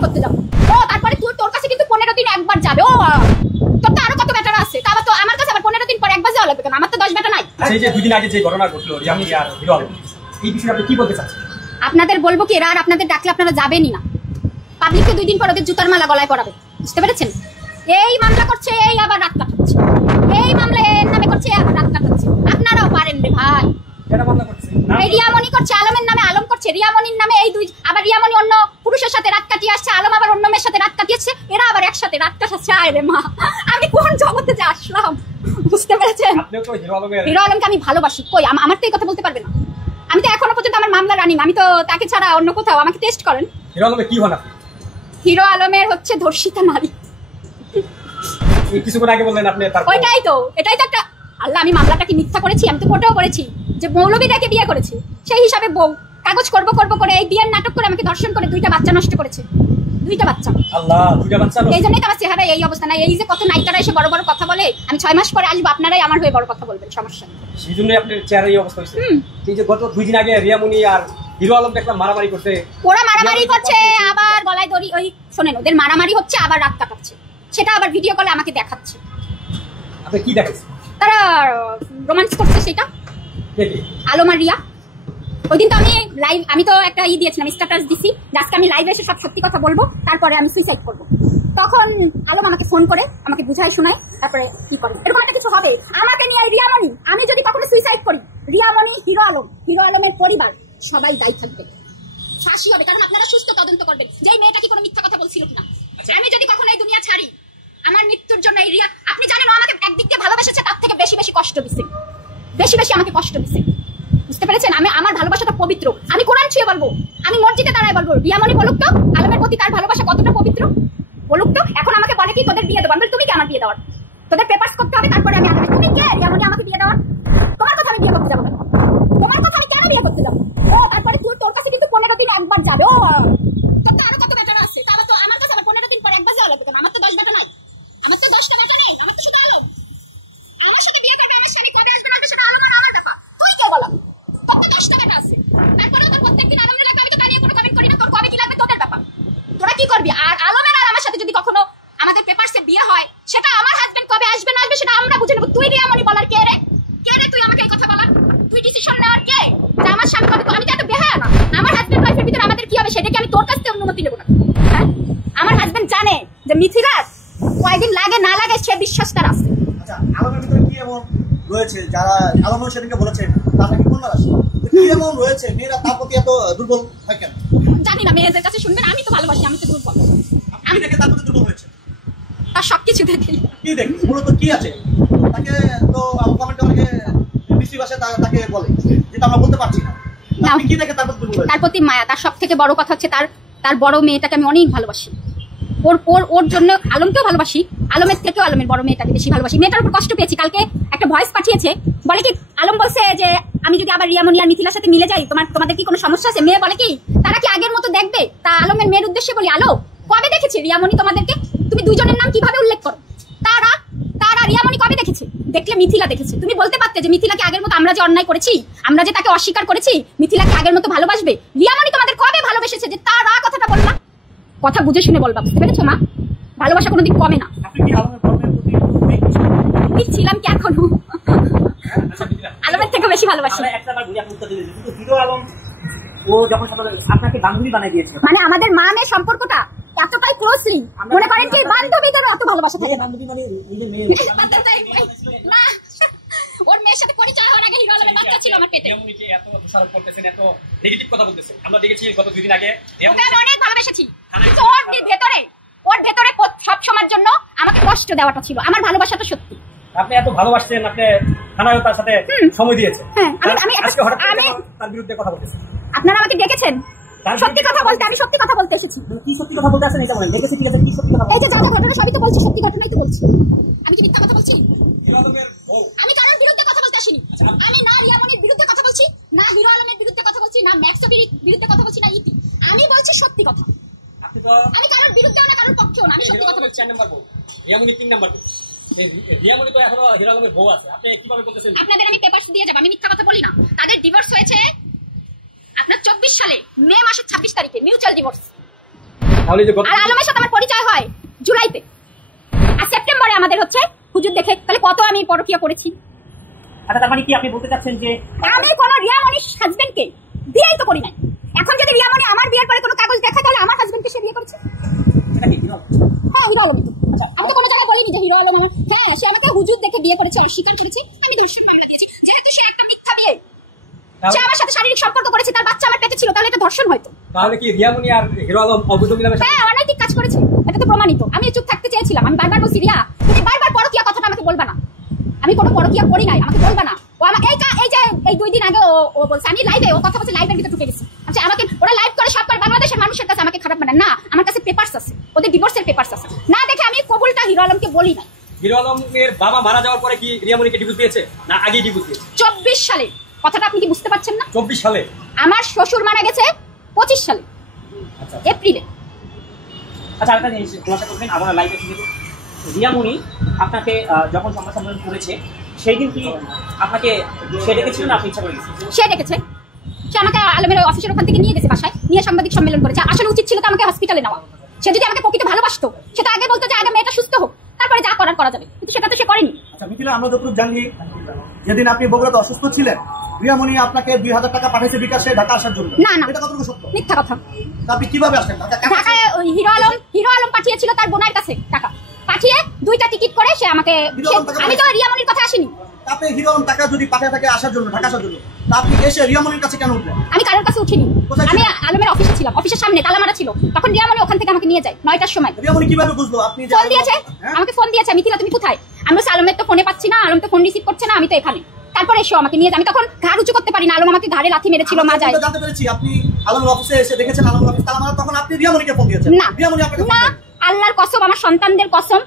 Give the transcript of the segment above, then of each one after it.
বিয়ে করতে যাবো। ও তারপরে তুই তোর কাছে কিন্তু 15 দিন একবার যাবে। ও তোর তো আরো কত বেটার আছে, তারপর তো আমার কাছে আবার 15 দিন পর একবার যাওয়া লাগবে কেন? আমার তো 10 বেটা নাই। আচ্ছা এই যে 2 দিন আগে যে ঘটনা ঘটলো রিয়ামনি আর হিরো আলম, এই বিষয়ে আপনি কি বলতে চাচ্ছেন? আপনাদের বলবো কি, এরা আর আপনাদের ডাকলে আপনারা যাবেনই না। পাবলিককে 2 দিন পর ওদের জুতার মালা গলায় পরাবে, বুঝতে পেরেছেন? এই মামলা করছে, এই আবার রাত কাটাচ্ছে, এই মামলা এর নামে করছে, আবার রাত কাটাচ্ছে। আপনারাও পারেন রে ভাই। কেন মামলা করছে? এই রিয়ামনি করছে, আলমের নামে আলম করছে, রিয়ামনির নামে এই দুই, আবার রিয়ামনি অন্য পুরুষের সাথে রাত কাটিয়ে আসছে, আলম আবার অন্য মেয়ের সাথে রাত কাটিয়েছে, এরা আবার একসাথে রাত কাটাচ্ছে। আয় রে মা, আমি কোন জগতে যে আসলাম, বুঝতে পেরেছেন? আপনিও তো হিরো আলমকে আমি ভালোবাসি, কই আমার তো এই কথা বলতে পারবে না। আমি তো এখনো পর্যন্ত আমার মামলা রানিং, আমি তো তাকে ছাড়া অন্য কোথাও, আমাকে টেস্ট করেন। হিরো আলমের কি হন আপনি? হিরো আলমের হচ্ছে ধর্ষিতা নারী। কিছুক্ষণ আগে বললেন আপনি, এটাই তো একটা আল্লাহ, আমি মামলাটা কি মিথ্যা করেছি? আমি তো কোর্টেও করেছি যে মৌলবীটাকে বিয়ে করেছি, সেই হিসাবে বউ কাগজ করব করে এই বিয়ের নাটক করে আমাকে ধর্ষণ করে 2টা বাচ্চা নষ্ট করেছে, 2টা বাচ্চা। আল্লাহ, 2টা বাচ্চা। এই জন্যই তো আমার চেহারা এই অবস্থা না। এই যে কত নায়িকারা এসে বড় বড় কথা বলে, আমি 6 মাস পরে আসবো, আপনারাই আমার হয়ে বড় কথা বলবেন, সমস্যা নেই। সেই জন্যই আপনার চেহারা এই অবস্থা হয়েছে। এই যে গত 2 দিন আগে রিয়ামনি আর হিরো আলম দেখলাম মারামারি করছে, ওরা মারামারি করছে, আবার গলায় দড়ি, ওই শোনেন ওদের মারামারি হচ্ছে, আবার রাত কাটাচ্ছে, সেটা আবার ভিডিও কলে আমাকে দেখাচ্ছে। আপনি কি দেখেছেন? তারা রোমান্স করছে, সেটা আলম আর রিয়া। ওই দিন তো আমি লাইভ, আমি তো একটা দিয়েছিলাম, স্ট্যাটাস দিছি, আজকে আমি লাইভে এসে সব সত্যি কথা বলবো, তারপরে আমি সুইসাইড করবো। তখন আলম আমাকে ফোন করে আমাকে বুঝায় শোনায়, তারপরে কি করে এরকম একটা কিছু হবে আমাকে নিয়ে। রিয়ামনি, আমি যদি কখনো সুইসাইড করি, রিয়ামনি, হিরো আলমের পরিবার সবাই দায়ী থাকবে, ফাঁসি হবে। কারণ আপনারা সুস্থ তদন্ত করবেন যে এই মেয়েটা কি কোনো মিথ্যা কথা বলছিল কিনা। আমি যদি কখনো এই দুনিয়া ছাড়ি, আমার মৃত্যুর জন্য এই রিয়া, আপনি জানেন আমাকে একদিক দিয়ে ভালোবেসেছে, তার থেকে বেশি কষ্ট দিচ্ছে, বেশি আমাকে কষ্ট দিচ্ছে, বুঝতে পেরেছেন? আমার ভালোবাসাটা পবিত্র, আমি কোরআন ছুঁয়ে বলবো, আমি মসজিদে দাঁড়ায় বলবো। রিয়ামনি বলুক তো আলমের প্রতি তার ভালোবাসা কতটা পবিত্র, বলুক তো। এখন আমাকে বলে কি তোদের বিয়ে দেবো, আমি বলি তুমি কে আমার বিয়ে দেওয়ার? তোদের পেপারস করতে হবে, তারপরে আমি আলমে। তুমি কে রিয়ামনি আমাকে বিয়ে দেওয়ার? তোমার কথা আমি বিয়ে করতে যাবো, তোমার কথা আমি কেন বিয়ে করতে যাবো? ও তারপরে তোর কাছে কিন্তু 15 দিন একবার যাবে। ও তোর তো আরো কত বেটার আছে, তারপর তো আমার কাছে আবার 15 দিন পর একবার যাওয়া লাগবে কেন? আমার তো 10 বেটা নাই, আমার তো 10টা বেটা নেই, আমার তো শুধু আলম। আমার সাথে বিয়ে করবে আমার স্বামী, কবে আসবে না সেটা আলম আর আমার ব্যাপার, তুই কে বলা? তোর তো 10টা বেটা আছে, তারপরে তোর প্রত্যেকদিন আলমের লাগবে, আমি তো দাঁড়িয়ে কোনো কমেন্ট করি না। তোর কবে কি লাগবে তোদের ব্যাপার, তোরা কি করবি? আর আলমের আর আমার সাথে যদি কখনো আমাদের পেপারসে বিয়ে হয়, সেটা আমার হাজবেন্ড কবে আসবে না আসবে সেটা আমরা বুঝে নেবো। তুই রিয়ামনি বলার কে রে? তুই আমাকে এই কথা বলার, তুই ডিসিশন নেওয়ার কে? যে আমার স্বামী কবে, আমি তো এত বেহায়া না। আমার হাজবেন্ড ওয়াইফের ভিতরে আমাদের কি হবে সেটা কি আমি তোর কাছ থেকে অনুমতি নেবো না? হ্যাঁ, আমার হাজবেন্ড জানে যে মিথিলার কয়দিন লাগে না লাগে, সে বিশ্বাস তার আছে। আচ্ছা, আলমের ভিতরে কি এমন রয়েছে যারা আলম সেদিনকে বলেছে তারা কি কন্যা রাশি, কি এমন রয়েছে মেয়েরা তার প্রতি এত দুর্বল হয় কেন? জানি না, মেয়েদের কাছে শুনবেন, আমি তো ভালোবাসি, আমি তো দুর্বল। আমি দেখে তার প্রতি দুর্বল হয়েছে, তার সবকিছু দেখি। কি দেখি মূলত কি আছে তাকে? তো কমেন্টে অনেকে বিশ্রী ভাষায় তাকে বলে, যেটা আমরা বলতে পারছি না। আপনি কি দেখে তার প্রতি দুর্বল? তার প্রতি মায়া। তার সব থেকে বড় কথা হচ্ছে তার বড় মেয়েটাকে আমি অনেক ভালোবাসি। ওর জন্য আলমকেও ভালোবাসি, আলমের থেকেও আলমের বড় মেয়েটাকে বেশি ভালোবাসি। মেয়েটার উপর কষ্ট পেয়েছি। কালকে একটা ভয়েস পাঠিয়েছে, বলে কি আলম বলছে যে আমি যদি আবার রিয়ামনি আর মিথিলার সাথে মিলে যাই তোমাদের কি কোনো সমস্যা আছে? মেয়ে বলে কি তারা কি আগের মতো দেখবে? তা আলমের মেয়ের উদ্দেশ্যে বলি, আলো কবে দেখেছে রিয়ামনি তোমাদেরকে? তুমি দুজনের নাম কিভাবে উল্লেখ করো? তারা রিয়ামনি কবে দেখেছে? দেখলে মিথিলা দেখেছে। তুমি বলতে পারতে যে মিথিলাকে আগের মতো, আমরা যে অন্যায় করেছি, আমরা যে তাকে অস্বীকার করেছি, মিথিলাকে আগের মতো ভালোবাসবে। রিয়ামনি তোমাদের কবে ভালোবেসেছে যে তারা কথাটা বললা? কথা বুঝে শুনে বলবা, বুঝতে পেরেছো মা? ভালোবাসা কোনোদিন কমে না। ছিলাম কি এখনো আলমের থেকে বেশি ভালোবাসি। মানে আমাদের মা মেয়ে সম্পর্কটা এতটাই ক্লোজলি, মনে করেন কি বান্ধবীদের এত ভালোবাসা থাকে। ওর মেয়ের সাথে পরিচয় হওয়ার আগে হিরো আলমের বাচ্চা ছিল আমার পেটে। এত দোষারোপ করতেছেন, এত নেগেটিভ কথা বলতেছেন। আমরা দেখেছি গত 2 দিন আগে ওকে আমি অনেক ভালোবেসেছি, কিন্তু ওর ভেতরে সব সময়ের জন্য আমাকে কষ্ট দেওয়াটা ছিল। আমার ভালোবাসাটা সত্যি। আপনি এত ভালোবাসছেন, আপনি থানায় তার সাথে সময় দিয়েছেন। হ্যাঁ, আমি আজকে হঠাৎ করে তার বিরুদ্ধে কথা বলতেছেন। আপনারা আমাকে ডেকেছেন সত্যি কথা বলতে, আমি সত্যি কথা বলতে এসেছি। কি সত্যি কথা বলতে আসেন এটা বলেন, দেখেছি ঠিক আছে, কি সত্যি কথা? এই যে যা ঘটনা সবই তো বলছি, সত্যি ঘটনাই তো বলছি। আমি কি মিথ্যা কথা বলছি? হিরো আলমের বউ, আমি কারোর বিরুদ্ধে কথা বলতে আসিনি। আমি না রিয়ামনির বিরুদ্ধে কথা বলছি, না হিরো আলমের বিরুদ্ধে কথা বলছি, না ম্যাক্সবির বিরুদ্ধে কথা বলছি, না ইতি। আমি বলছি সত্যি কথা। আপনি তো আমি কারোর বিরুদ্ধেও না কারোর পক্ষেও না, আমি সত্যি কথা বলছি। 4 নাম্বার বউ, রিয়ামনি 3 নাম্বার বউ। রিয়ামনি তো এখনো হিরো আলমের বউ আছে, আপনি কিভাবে বলতেছেন? আপনাদের আমি পেপারস দিয়ে যাব, আমি মিথ্যা কথা বলি না। তাদের ডিভোর্স হয়েছে আপনার 24 সালে মে মাসের 26 তারিখে, মিউচুয়াল ডিভোর্স। তাহলে যে আর আলমের সাথে আমার পরিচয় হয় জুলাইতে, আর সেপ্টেম্বরে আমাদের হচ্ছে হুজুর দেখে। তাহলে কত আমি পরকিয়া করেছি। আচ্ছা, তার মানে কি আপনি বলতে চাচ্ছেন যে আমি কোনো রিয়ামনির হাজবেন্ডকে বিয়েই তো করি নাই। এখন যদি রিয়ামনি আমার বিয়ের পরে কোনো কাগজ দেখা গেলে আমার হাজবেন্ডকে সে বিয়ে করেছে। হ্যাঁ, হিরো আলম। আমি তো কোনো জায়গায় বলিনি যে হিরো আলম আমার। হ্যাঁ, সে আমাকে হুজুর দেখে বিয়ে করেছে, অস্বীকার করেছি, আমি ধর্ষণ মামলা দিয়েছি। যেহেতু সে একটা মিথ্যা বিয়ে, সে আমার সাথে শারীরিক সম্পর্ক করেছে, তার বাচ্চা আমার পেটে ছিল, তাহলে এটা ধর্ষণ হয়তো। তাহলে কি রিয়ামনি আর হিরো আলম অবৈধ মিলামেশা? হ্যাঁ, অনৈতিক কাজ করেছে, এটা তো প্রমাণিত। আমি চুপ থাকতে চেয়েছিলাম। আমি বারবার বলছি, রিয়া তুমি বারবার পরকিয়া কথাটা আমাকে বলবা না। আমি কোনো পরকিয়া করি নাই, আমাকে বলবা না। ও আমার এই 2 দিন আগে ও বলছে, আমি লাইভে, ও কথা বলছে লাইভের ভিতরে ঢুকে গেছি। আচ্ছা, আমাকে ওরা লাইভ করে সব করে বাংলাদেশের মানুষের কাছে আমাকে খারাপ বানায় না। আমার কাছে পেপারস আছে, ওদের ডিভোর্সের পেপারস আছে, না দেখে আমি কবুলটা হিরো আলমকে বলি না। হিরো আলমের বাবা মারা যাওয়ার পরে কি রিয়ামনিকে ডিভোর্স দিয়েছে না আগে ডিভোর্স দিয়েছে? 24 সালে। কথাটা আপনি কি বুঝতে পারছেন না? 24 সালে? আমার শ্বশুর মারা গেছে 25 সালে এপ্রিলে। আচ্ছা, আরেকটা জিনিস খোলাসা করবেন আমার লাইভে কিন্তু রিয়ামনি আপনাকে যখন সংবাদ সম্মেলন করেছে সেই দিন কি আপনাকে সে ডেকেছিল না আপনি ইচ্ছা করে গেছেন? সে ডেকেছে। সে আমাকে আলমের অফিসের ওখান থেকে নিয়ে গেছে বাসায়, নিয়ে সাংবাদিক সম্মেলন করেছে। আসলে উচিত ছিল তো আমাকে হসপিটালে নেওয়া। সে যদি আমাকে প্রকৃত ভালোবাসতো সেটা আগে বলতো যে আগে মেয়েটা সুস্থ হোক, তারপরে যা করার করা যাবে, কিন্তু সেটা তো সে করেনি। আচ্ছা মিথিলা, আমরা যতটুকু জানি যেদিন আপনি বগুড়াতে অসুস্থ ছিলেন রিয়ামনি আপনাকে 2000 টাকা পাঠিয়েছে বিকাশে ঢাকা আসার জন্য। না, এটা কতটুকু সত্য? মিথ্যা কথা। আপনি কিভাবে আসলেন ঢাকায়? ওই হিরো আলম পাঠিয়েছিল তার বোনের কাছে টাকা পাঠিয়ে 2টা টিকিট করে সে আমাকে। আমি তো রিয়ামনির কথা আসিনি। আপনি হিরো আলম টাকা যদি পাঠিয়ে থাকে আসার জন্য, ঢাকা আসার জন্য, তা আপনি এসে রিয়ামনির কাছে কেন উঠলেন? আমি কারোর কাছে উঠিনি। আমি আলমের অফিসে ছিলাম, অফিসের সামনে তালা মারা ছিল। তখন রিয়ামনি ওখান থেকে আমাকে নিয়ে যায় 9টার সময়। রিয়ামনি কিভাবে বুঝলো আপনি? ফোন দিয়েছে আমাকে, ফোন দিয়েছে, মিথিলা তুমি কোথায়? আমি বলছি আলমের তো ফোনে পাচ্ছি না, আলম তো ফোন রিসিভ করছে না, আমি তো এখানে। তারপরে এসো আমাকে নিয়ে যায়। আমি তখন ঘাড় উঁচু করতে পারি না, আলম আমাকে ঘাড়ে লাথি মেরেছিল মাজায়। জানতে পেরেছি আপনি আলমের অফিসে এসে দেখেছেন আলমের অফিস তালা মারা, তখন আপনি রিয়ামনিকে ফোন দিয়েছেন? না, রিয়ামনি আপনাকে না, আল্লাহর কসম, আমার সন্তানদের কসম,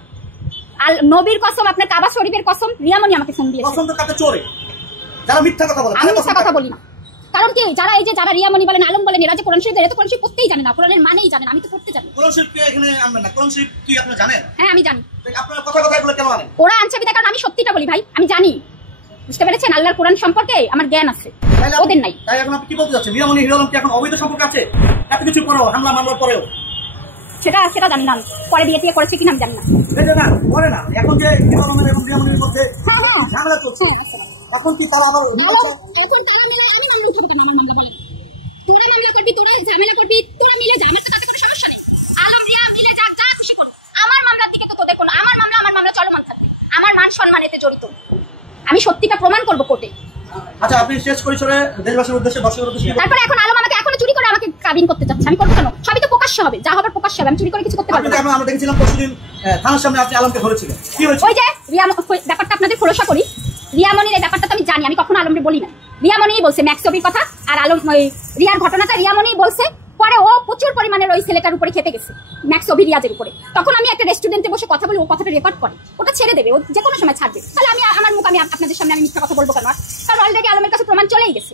নবীর কসম, আপনার কাবা শরীফের কসম, রিয়ামনি আমাকে ফোন দিয়েছে। কসম তো কাছে চোরে, যারা মিথ্যা কথা বলে। আমি মিথ্যা কথা বলি না। কারণ কি, যারা রিয়ামনি বলেন, আলম বলেন, এরা যে কোরআন শরীফ, এরা তো কোরআন শরীফ পড়তেই জানে না, কোরআনের মানেই জানে না। আমি তো পড়তে জানি। কোরআন শরীফ কে এখানে আনবেন না? কোরআন শরীফ কি আপনি জানেন? হ্যাঁ, আমি জানি। আপনারা কথা এগুলো কেন আনেন? ওরা আনছে বিধায়, কারণ আমি সত্যিটা বলি ভাই, আমি জানি। বুঝতে পেরেছেন? আল্লাহর কোরআন সম্পর্কে আমার জ্ঞান আছে, ওদের নাই। তাই এখন আপনি কি বলতে চাচ্ছেন? রিয়ামনি হিরো আলম কি এখন অবৈধ সম্পর্ক আছে? এত কিছু পরেও, হামলা মামলার পরেও? সেটা জানি না। পরে বিয়ে টিয়ে করেছে কিনা আমি জানি না। না বলে না, এখন যে হিরো আলমের এবং রিয়ামনির মধ্যে ঝামেলা চলছে, এখন কি তারা আবার তোরা মামলা করবি, তোরা ঝামেলা করবি, তোরা মিলে যা, আমার তো তাতে কোনো সমস্যা নেই। আলম রিয়া মিলে যা, যা খুশি করো। আমার মামলার দিকে তো তোদের কোনো, আমার মামলা চলমান থাকবে। আমার মান সম্মান এতে জড়িত। আমি সত্যিটা প্রমাণ করবো কোর্টে। আচ্ছা, আপনি শেষ পরিসরে দেশবাসীর উদ্দেশ্যে, দর্শকের উদ্দেশ্যে তারপরে এখন আলম আমাকে এখনো চুরি করে আমাকে কাবিন করতে চাচ্ছে। আমি করবো কেন? সবই তো প্রকাশ্য হবে, যা হবে প্রকাশ্য হবে। আমি চুরি করে কিছু করতে পারবো না। আমরা দেখেছিলাম পরশুদিন থানার সামনে আপনি আলমকে ধরেছিলেন, কি হয়েছে? ওই যে ব্যাপারটা আপনাদের খোলসা করি। রিয়ামনির এই ব্যাপারটা তো আমি জানি, আমি কখনো আলমকে বলি না। রিয়ামনিই বলছে ম্যাক্স ছবির কথা, আর আলম রিয়ার ঘটনাটা রিয়ামনিই বলছে। পরে ও প্রচুর পরিমাণে ওই ছেলেটার উপরে খেপে গেছে, ম্যাক্স ছবি রিয়াজের উপরে। তখন আমি একটা রেস্টুরেন্টে বসে কথা বলি, ও কথাটা রেকর্ড করে, ওটা ছেড়ে দেবে, ও যে কোনো সময় ছাড়বে। তাহলে আমার মুখ, আমি আপনাদের সামনে আমি মিথ্যা কথা বলবো কেন? কারণ অলরেডি আলমের কাছে প্রমাণ চলেই গেছে।